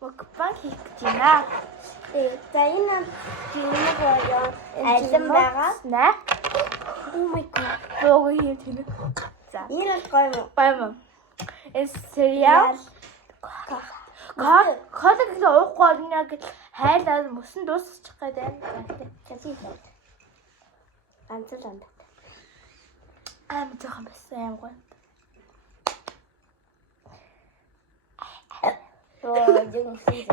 Мукбанг хийх гэж байна. За энэ боёо алин байгаа. Snack. Oh my god. Богоо хийх тийм. За. Энэ гоё юм. Гоё юм. Энэ cereal. Кола гэсэн уухгүй нь яг хайлаад мөсөн дуусчих гэдэг юм. Чамд. Ганцланд. Аим жоохон байсан юм гоё. Оо, юм хийх.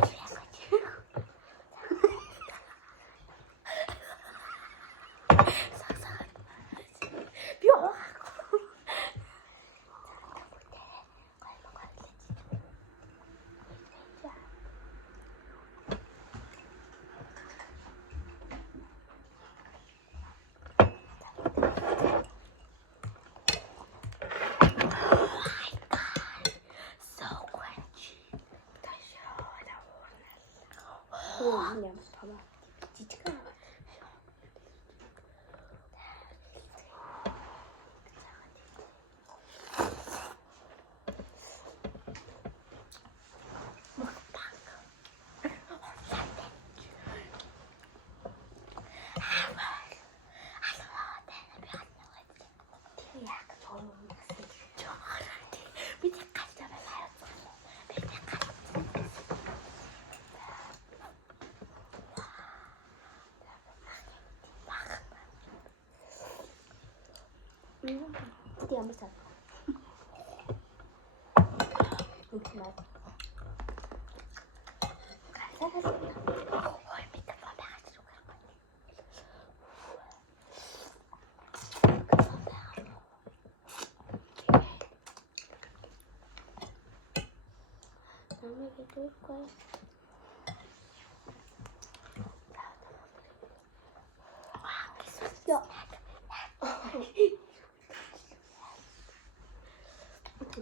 Би Ям тава. Жижиг. Dia besar. Mungkin ada.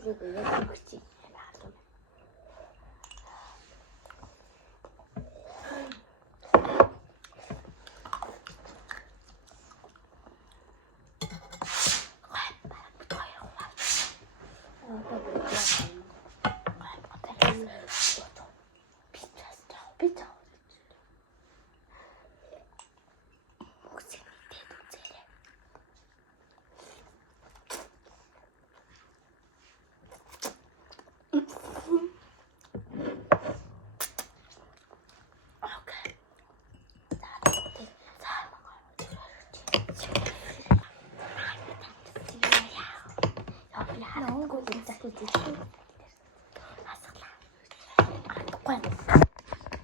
그리고 여기 그치 나도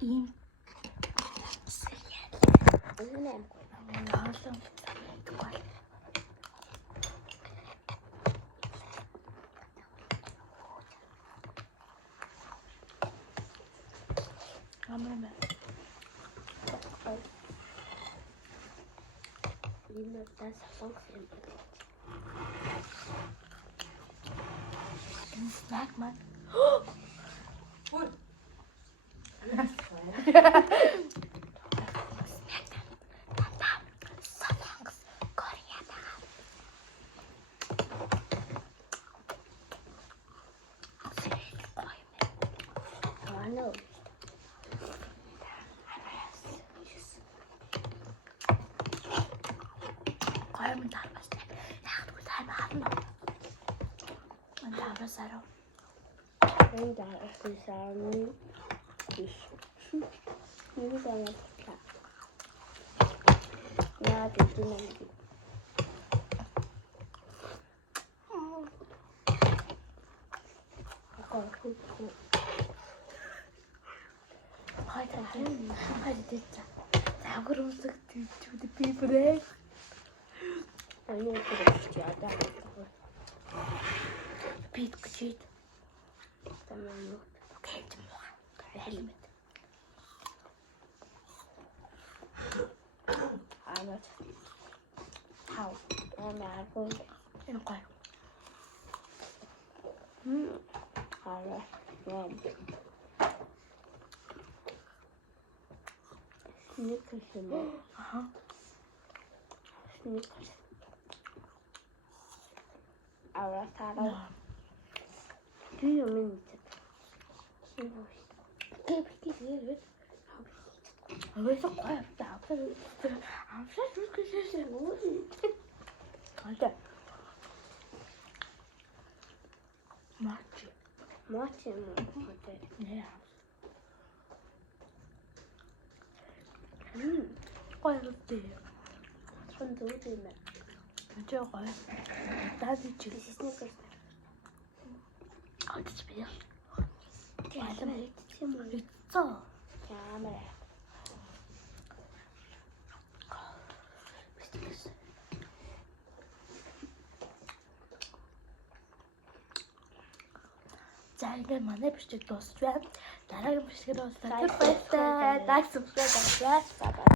ийм 오늘 아무래도 우리는 다 사먹으면 snack 맛. 하나 과일은 다 알았어. 야, 우리 다 알았나? 다 알았어요. 내가 그 사람이 이거 하나 좋다. 나 되지는 게. Hadi 됐자. 자, 그럼 쓱 to the people. 아니, 그렇지 않아. Pete 그치? 잠깐만요. 오케이, 좀 와. 그래, 헬멧. 알았어. 하우. 알고. 이런 거요. 알았어. 스니커스네. 스니커스. 알았어, 알아. 뒤에 오면 있잖아. Тэгээд Өөсөө гоё автай амшаа зүгээрээ Алда. Мачи. Моч юм уу? Нэ. Мм. Гоё үгүй. Хон зүг юм байна. Жоо гоё. Дади чи. This is Snickers. Алж би. Ялам тийм үү? Эцээ. Ямар. За ингээд манай бичлэг дуусч байна. Дараагийн бичлэгээр уулзлаа. Like, Баярлалаа. Like, subscribe. За.